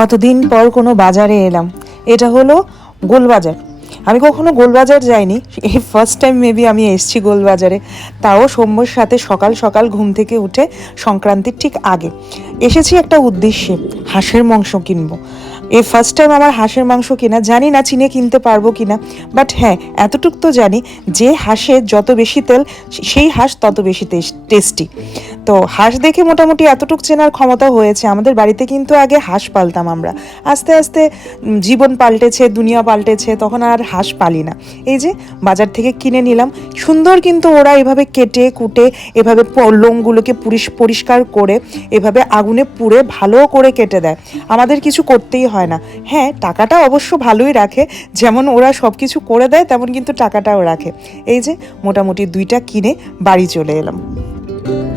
কতদিন পর কোনো বাজারে এলাম। এটা হলো গোলবাজার। আমি কখনো গোলবাজার যাইনি। এই ফার্স্ট টাইম মেবি আমি এসছি গোলবাজারে। তাও সৌম্যর সাথে সকাল সকাল ঘুম থেকে উঠে সংক্রান্তির ঠিক আগে। এসেছি একটা উদ্দেশ্যে, হাঁসের মাংস কিনবো। এই ফার্স্ট টাইম আমার হাঁসের মাংস কিনা, জানি না চিনে কিনতে পারব কিনা বাট হ্যাঁ এতটুক তো জানি যে হাঁসে যত বেশি তেল সেই হাঁস তত বেশি টেস্টি তো হাঁস দেখে মোটামুটি এতটুক চেনার ক্ষমতা হয়েছে, আমাদের বাড়িতে কিন্তু আগে হাঁস পালতাম আমরা। আস্তে আস্তে জীবন পাল্টেছে, দুনিয়া পাল্টেছে, তখন আর হাঁস পালি না। এই যে বাজার থেকে কিনে নিলাম, সুন্দর কিন্তু ওরা এভাবে কেটে, কুটে, এভাবে লোমগুলোকে পরিষ্কার করে, এভাবে আগুনে পুড়ে ভালো করে কেটে দেয়। আমাদের কিছু করতেই হয় না। হ্যাঁ টাকাটা অবশ্য ভালোই রাখে। যেমন ওরা সব কিছু করে দেয়, তেমন কিন্তু টাকাটাও রাখে। এই যে, মোটামুটি দুইটা কিনে বাড়ি চলে এলাম।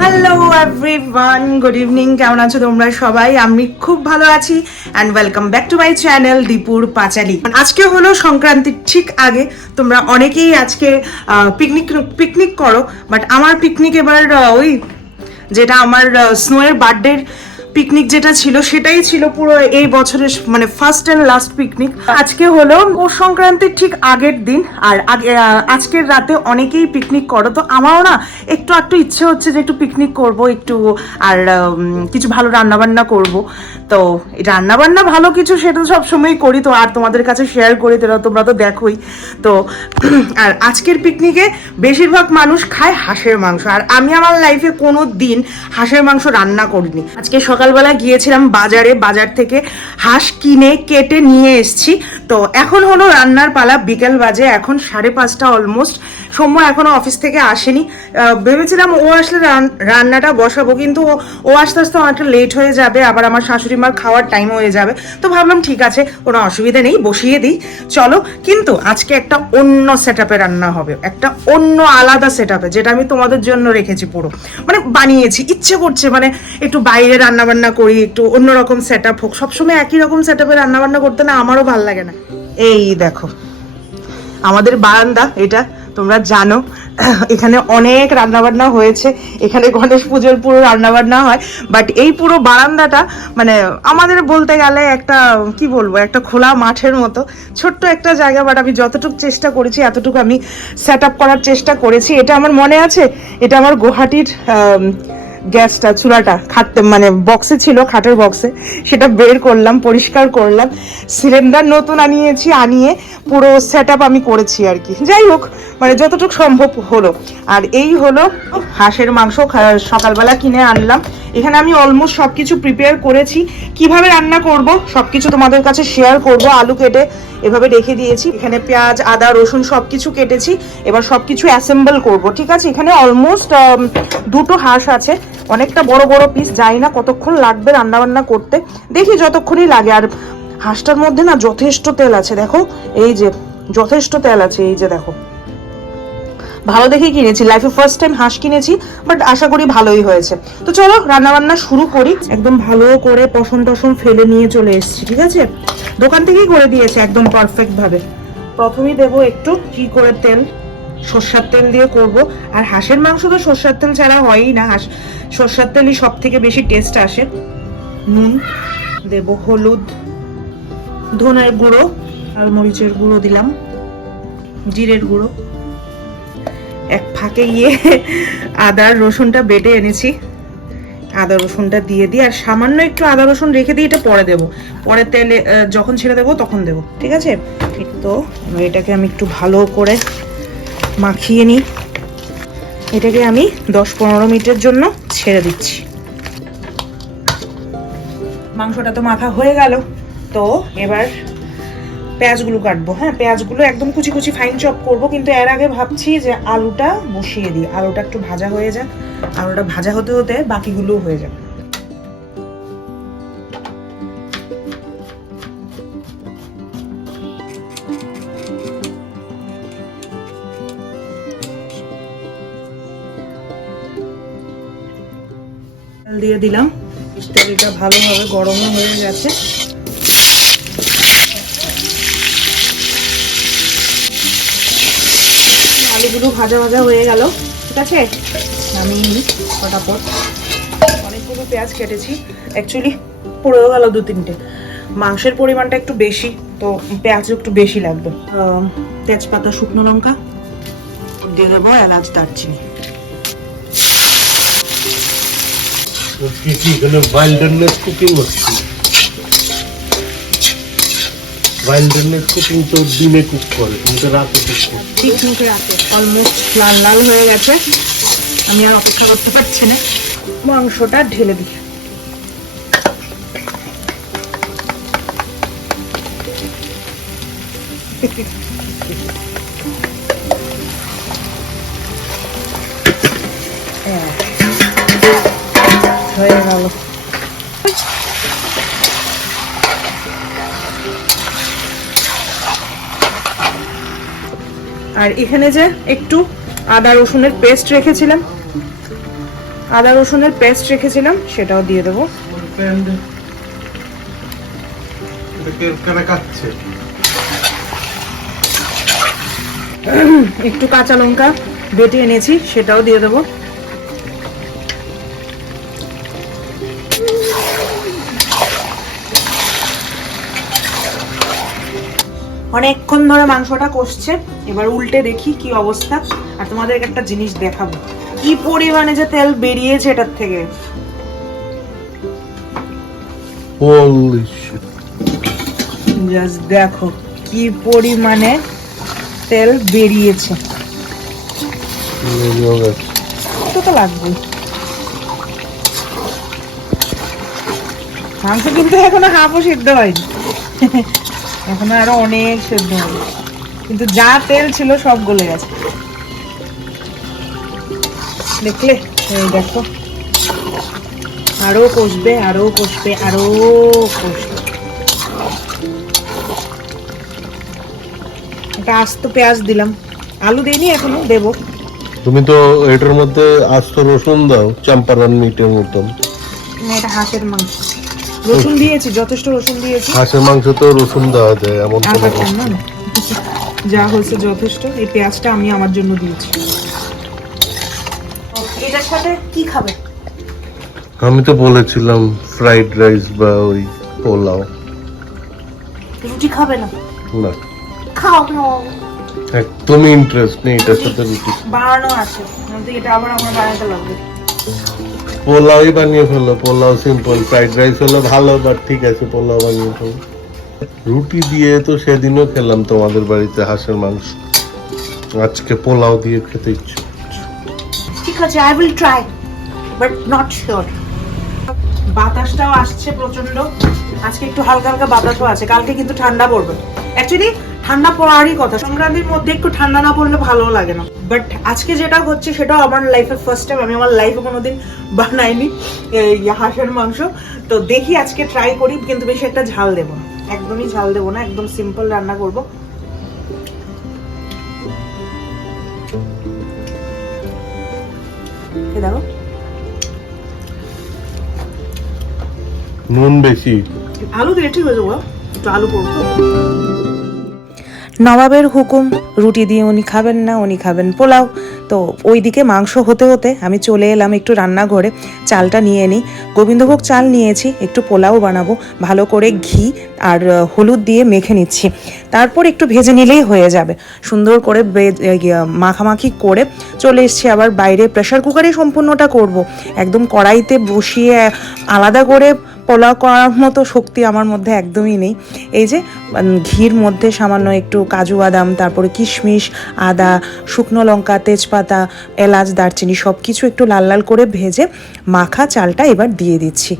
হ্যালো এভরিওয়ান গুড ইভিনিং কেমন আছো তোমরা সবাই? আমি খুব ভালো আছি and welcome back to my channel দীপুর পাঁচালি আজকে হলো সংক্রান্তির ঠিক আগে। তোমরা অনেকেই আজকে পিকনিক পিকনিক করো বাট আমার পিকনিক এবার ওই যেটা আমার স্নোয়ের বার্থডের পিকনিক যেটা ছিল, সেটাই ছিল পুরো এই বছরের মানে ফার্স্ট অ্যান্ড লাস্ট পিকনিক আজকে হলো পৌষ সংক্রান্তির ঠিক আগের দিন, আর আজকের রাতে অনেকেই পিকনিক করো। তো আমারও না একটু একটু ইচ্ছে হচ্ছে যে একটু পিকনিক করব, একটু, আর কিছু ভালো রান্নাবান্না করব। তো এই রান্না বান্না ভালো কিছু সেটা তো সবসময়ই করি, তো আর তোমাদের কাছে শেয়ার করি তো তোমরা তো দেখোই। তো, আর আজকের পিকনিকে বেশিরভাগ মানুষ খায় হাঁসের মাংস, আর আমি আমার লাইফে কোনো দিন হাঁসের মাংস রান্না করিনি। আজকে সকালবেলা গিয়েছিলাম বাজারে, বাজার থেকে হাঁস কিনে, কেটে নিয়ে এসছি। তো এখন হলো রান্নার পালা, বিকেল বাজে, এখন সাড়ে পাঁচটা অলমোস্ট সৌম্য এখনও অফিস থেকে আসেনি। ভেবেছিলাম ও আসলে রান- রান্নাটা বসাবো, কিন্তু ও- আস্তে আস্তে অনেকটা লেট হয়ে যাবে, আবার আমার শাশুড়ি মার খাওয়ার টাইম হয়ে যাবে। তো ভাবলাম, ঠিক আছে, কোনো অসুবিধা নেই, বসিয়ে দিই, চলো। কিন্তু আজকে একটা অন্য সেট রান্না হবে, একটা অন্য আলাদা সেট যেটা আমি তোমাদের জন্য রেখেছি পুরো। মানে বানিয়েছি, ইচ্ছে করছে মানে একটু বাইরে রান্না বান্না করি, একটু অন্যরকম সেট আপ হোক। সবসময় একই রকম সেট আপে রান্না বান্না করতে না, আমারও ভালো লাগে না। এই দেখো, আমাদের বারান্দা এটা। তোমরা জানো, এখানে অনেক রান্নাবান্না হয়েছে। এখানে গণেশ পুজোর পুরো রান্নাবান্না হয় বাট এই পুরো বারান্দাটা মানে আমাদের বলতে গেলে একটা, কি বলব, একটা খোলা মাঠের মতো, ছোট্ট একটা জায়গা বাট আমি যতটুকু চেষ্টা করেছি, এতটুকু আমি সেট আপ করার চেষ্টা করেছি। এটা আমার মনে আছে? এটা আমার গুহাটির গ্যাসটা, চুলাটা খাটতে মানে বক্সে ছিল, খাটের বক্সে সেটা বের করলাম, পরিষ্কার করলাম। সিলিন্ডার নতুন আনিয়েছি, আনিয়ে পুরো সেট আমি করেছি আর কি। যাই হোক মানে যতটুকু সম্ভব হলো। আর এই হলো হাঁসের মাংস সকালবেলা কিনে আনলাম। এখানে আমি অলমোস্ট সব কিছু প্রিপেয়ার করেছি। কীভাবে রান্না করব সব কিছু তোমাদের কাছে শেয়ার করব, আলু কেটে এভাবে রেখে দিয়েছি। এখানে পেঁয়াজ, আদা, রসুন সব কিছু কেটেছি। এবার সব কিছু অ্যাসেম্বল করব, ঠিক আছে? এখানে অলমোস্ট দুটো হাঁস আছে। অনেকটা বড় বড় পিস যাই না কতক্ষণ লাগবে রান্না বান্না করতে, দেখি যতক্ষণই লাগে। আর হাঁসটার মধ্যে না যথেষ্ট তেল আছে, দেখো, এই যে, যথেষ্ট তেল আছে, এই যে দেখো। ভালো দেখেই কিনেছি লাইফে ফার্স্ট টাইম হাঁস কিনেছি বাট আশা করি ভালোই হয়েছে। তো চলো রান্না বান্না শুরু করি। একদম ভালো করে পশম টসম ফেলে নিয়ে চলে এসেছি, ঠিক আছে? দোকান থেকেই করে দিয়েছে, একদম পারফেক্ট ভাবে। প্রথমেই দেবো একটু, কি করে তেল? সর্ষার তেল দিয়ে করব। আর হাঁসের মাংস তো সর্ষার তেল ছাড়া হয়ই না। হাঁস সর্ষার তেলই সব থেকে বেশি টেস্ট আসে। নুন দেব, হলুদ, ধনের গুঁড়ো আর মরিচের গুঁড়ো দিলাম, জিরের গুঁড়ো। এক ফাঁকে গিয়ে আদা, রসুনটা বেটে এনেছি। আদা, রসুনটা দিয়ে দিই। আর সামান্য একটু আদা, রসুন রেখে দিই এটা পরে দেবো। পরে তেলে যখন ছেড়ে দেবো তখন দেবো। ঠিক আছে? তো এটাকে আমি একটু ভালো করে মাখিয়ে নিই। এটাকে আমি দশ পনেরো মিনিটের জন্য ছেড়ে দিচ্ছি। মাংসটা তো মাখা হয়ে গেল। তো এবার পেঁয়াজগুলো কাটবো। হ্যাঁ পেঁয়াজগুলো একদম কুচি কুচি ফাইন চপ করব, কিন্তু এর আগে ভাবছি যে আলুটা বসিয়ে দিই। আলুটা একটু ভাজা হয়ে যাক। আলুটা ভাজা হতে হতে বাকিগুলোও হয়ে যাবে দিয়ে দিলাম। তেলটা ভালোভাবে গরমও হয়ে গেছে। আলুগুলো ভাজা ভাজা হয়ে গেল, ঠিক আছে? নিই, ফটাফট। অনেকগুলো পেঁয়াজ কেটেছি। অ্যাকচুয়ালি পড়েও গেল দু তিনটে। মাংসের পরিমাণটা একটু বেশি, তো পেঁয়াজ একটু বেশি লাগবে। তেজপাতা, শুকনো লঙ্কা, দিয়ে দেবো এলাচ, দারচিনি। এখানে ওয়াইল্ডারনেস কুকিং হচ্ছে। ওয়াইল্ডারনেস কুকিং তো দিনে কুক করে, কিন্তু রাতে কুক করে। ঠিক মুখে রাতে। অলমোস্ট লাল লাল হয়ে গেছে। আমি আর অপেক্ষা করতে পারছি না। মাংসটা ঢেলে দিই। হয়ে গেল। আর এখানে যে একটু আদা রসুনের পেস্ট রেখেছিলাম আদা রসুনের পেস্ট রেখেছিলাম সেটাও দিয়ে দেবো। একটু কাঁচা লঙ্কা বেটে এনেছি সেটাও দিয়ে দেবো। অনেকক্ষণ ধরে মাংসটা কষছে। এবার উল্টে দেখি কি অবস্থা। আর তোমাদেরকে একটা জিনিস দেখাবো। কি পরিমাণে যে তেল বেরিয়েছে এটার থেকে। দেখো কি পরিমাণে তেল বেরিয়েছে। তো মাংস কিন্তু এখনও হাফও সিদ্ধ হয়নি। এখনও আরও অনেক সিদ্ধ হবে কিন্তু যা তেল ছিল সব গলে গেছে। দেখলে? দেখো। আরও কষবে আরও কষবে আরও কষবে। একটা আস্ত পেঁয়াজ দিলাম। আলু দিইনি এখনও দেবো। তুমি তো এটার মধ্যে আস্ত রসুন দাও চাম্পারান মিটের মতন। এটা হাঁসের মাংস। রসুন দিয়েছি যথেষ্ট রসুন দিয়েছি। হাঁসের মাংস তো রসুন দেওয়া যায় এমন কোনো যা হয়েছে যথেষ্ট। এই পেঁয়াজটা আমি আমার জন্য দিয়েছি। এটার সাথে কি খাবে? আমি তো বলেছিলাম ফ্রাইড রাইস বা ওই পোলাও। রুটি খাবে না? না। খাও না একদমই ইন্টারেস্ট নেই এটার সাথে রুটি। বানানো আছে কিন্তু এটা আবার আমার বানাতে লাগবে। পোলাওই বানিয়ে ফেলো, পোলাও সিম্পল ফ্রাইড রাইস হলো ভালো বাট ঠিক আছে, পোলাও বানিয়ে ফেলো। রুটি দিয়ে তো সেদিনও খেলাম তোমাদের বাড়িতে হাঁসের মাংস। আজকে পোলাও দিয়ে খেতে ইচ্ছে ঠিক আছে I will try but not sure বাতাসটাও আসছে প্রচণ্ড আজকে একটু হালকা হালকা বাতাসও আছে, কালকে কিন্তু ঠান্ডা পড়বে। অ্যাকচুয়ালি ঠান্ডা পড়ারই কথা। সংক্রান্তির মধ্যে একটু ঠান্ডা না পড়লে ভালো লাগে না। বাট আজকে যেটা হচ্ছে সেটাও আমার লাইফের ফার্স্ট টাইম আমি আমার লাইফে কোনোদিন বানাইনি হাঁসের মাংস। তো দেখি আজকে ট্রাই করি কিন্তু বেশি একটা ঝাল দেবো না। একদমই ঝাল দেবো না একদম সিম্পল রান্না করব। দেখো। নুন বেশি। আলু দিলে ঠিক হয়ে যাব একটু আলু করব। নবাবের হুকুম রুটি দিয়ে উনি খাবেন না উনি খাবেন পোলাও। তো ওইদিকে মাংস হতে হতে আমি চলে এলাম একটু রান্নাঘরে চালটা নিয়ে নিই। গোবিন্দভোগ চাল নিয়েছি একটু পোলাও বানাবো ভালো করে ঘি আর হলুদ দিয়ে মেখে নিচ্ছি। তারপর একটু ভেজে নিলেই হয়ে যাবে। সুন্দর করে ইয়ে, মাখামাখি করে চলে এসছি আবার বাইরে। প্রেশার কুকারে সম্পূর্ণটা করব। একদম কড়াইতে বসিয়ে আলাদা করে পোলাও করার মতো শক্তি আমার মধ্যে একদমই নেই। এই যে ঘির মধ্যে সামান্য একটু কাজু বাদাম, তারপরে কিশমিশ, আদা, শুকনো লঙ্কা, তেজপাতা, এলাচ, দারচিনি সব কিছু একটু লাল লাল করে ভেজে মাখা চালটা এবার দিয়ে দিচ্ছি।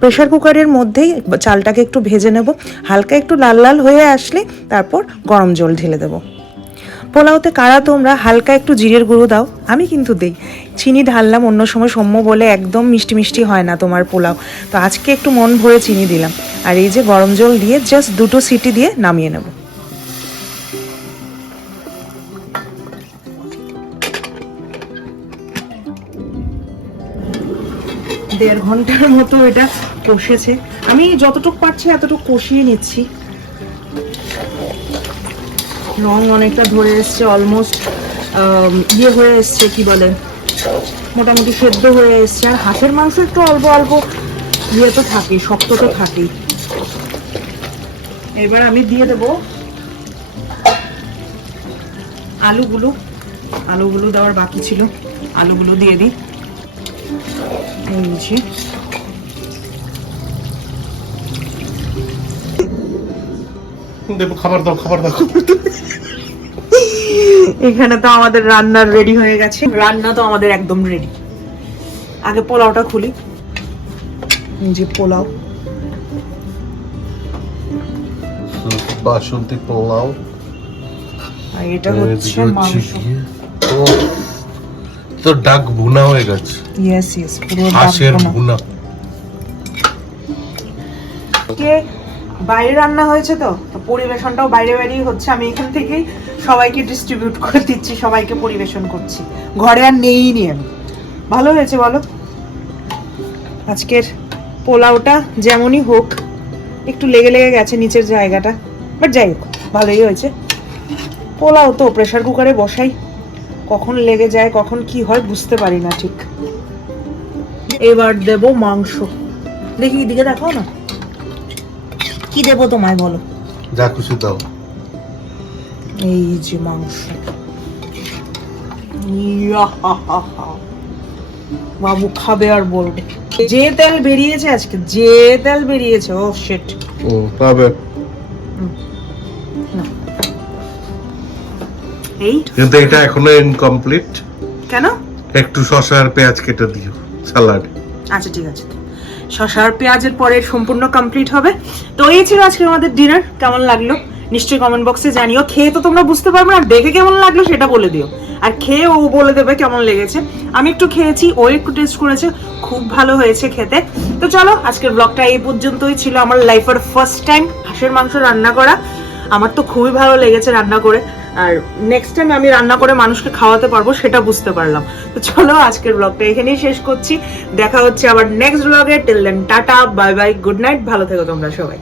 প্রেশার কুকারের মধ্যেই চালটাকে একটু ভেজে নেব। হালকা একটু লাল লাল হয়ে আসলে তারপর গরম জল ঢেলে দেবো। পোলাওতে কারা তোমরা? হালকা একটু জিরের গুঁড়ো দাও। আমি কিন্তু দেই। চিনি ঢাললাম, অন্য সময় সৌম্য বলে একদম মিষ্টি মিষ্টি হয় না তোমার পোলাও। তো আজকে একটু মন ভরে চিনি দিলাম। আর এই যে গরম জল দিয়ে জাস্ট দুটো সিটি দিয়ে নামিয়ে নেব। দেড় ঘণ্টার মতো এটা কষেছে। আমি যতটুকু পারছি এতটুকু কষিয়ে নিচ্ছি। রং অনেকটা ধরে এসছে অলমোস্ট ইয়ে হয়ে এসছে কি বলে মোটামুটি সেদ্ধ হয়ে এসছে। আর হাঁসের মাংস একটু অল্প অল্প ইয়ে তো থাকে শক্ত তো থাকেই। এবার আমি দিয়ে দেবো আলুগুলো। আলুগুলো দেওয়ার বাকি ছিল আলুগুলো দিয়ে দিই। এই যে দেবো খাবার দাও খাবার দাও। এখানে তো আমাদের রান্নার রেডি হয়ে গেছে। রান্না তো আমাদের একদম রেডি আগে পোলাওটা খুলি। যে পোলাও। বাসন্তী পোলাও। আর এটা হচ্ছে মাংস। তো ডাক ভুনা হয়ে গেছে। ইয়েস ইয়েস পুরো হাঁসের ভুনা। বাইরে রান্না হয়েছে তো তো পরিবেশনটাও বাইরে বাইরেই হচ্ছে। আমি এখান থেকেই সবাইকে ডিস্ট্রিবিউট করে দিচ্ছি, সবাইকে পরিবেশন করছি। ঘরে আর নেই নি আমি। ভালো হয়েছে বলো? আজকের পোলাওটা যেমনই হোক, একটু লেগে লেগে গেছে নিচের জায়গাটা বাট যাই হোক, ভালোই হয়েছে। পোলাও তো প্রেশার কুকারে বসাই। কখন লেগে যায়, কখন কি হয় বুঝতে পারি না ঠিক। এবার দেব মাংস। দেখি এদিকে দেখো না। কি দেবো তোমায় বলো? যা খুশি দাও। এই যে মাংস। বাবু খাবে আর বলবে। যে তেল বেরিয়েছে আজকে যে তেল বেরিয়েছে ও শিট ও পাবে। এই? কিন্তু এটা এখনও ইনকমপ্লিট কেন? একটু শসা আর পেঁয়াজ কেটে দিও স্যালাড। আচ্ছা ঠিক আছে। শশা আর পেঁয়াজের পরে সম্পূর্ণ কমপ্লিট হবে। তো এই ছিল আজকে আমাদের ডিনার কেমন লাগল? নিশ্চয়ই কমেন্ট বক্সে জানিও। খেয়ে তো তোমরা বুঝতে পারবে না, দেখে কেমন লাগল সেটা বলে দিও। আর খেয়ে ও বলে দেবে কেমন লেগেছে। আমি একটু খেয়েছি, ও একটু টেস্ট করেছে, খুব ভালো হয়েছে খেতে। তো চলো, আজকের ব্লগটা এই পর্যন্তই ছিল আমার লাইফের ফার্স্ট টাইম হাঁসের মাংস রান্না করা। আমার তো খুবই ভালো লেগেছে রান্না করে। আর নেক্সট টাইম আমি রান্না করে মানুষকে খাওয়াতে পারব সেটা বুঝতে পারলাম। তো চলো আজকের ব্লগটা এখানেই শেষ করছি। দেখা হচ্ছে আবার নেক্সট ব্লগে till then tata bye bye good night ভালো থেকো তোমরা সবাই।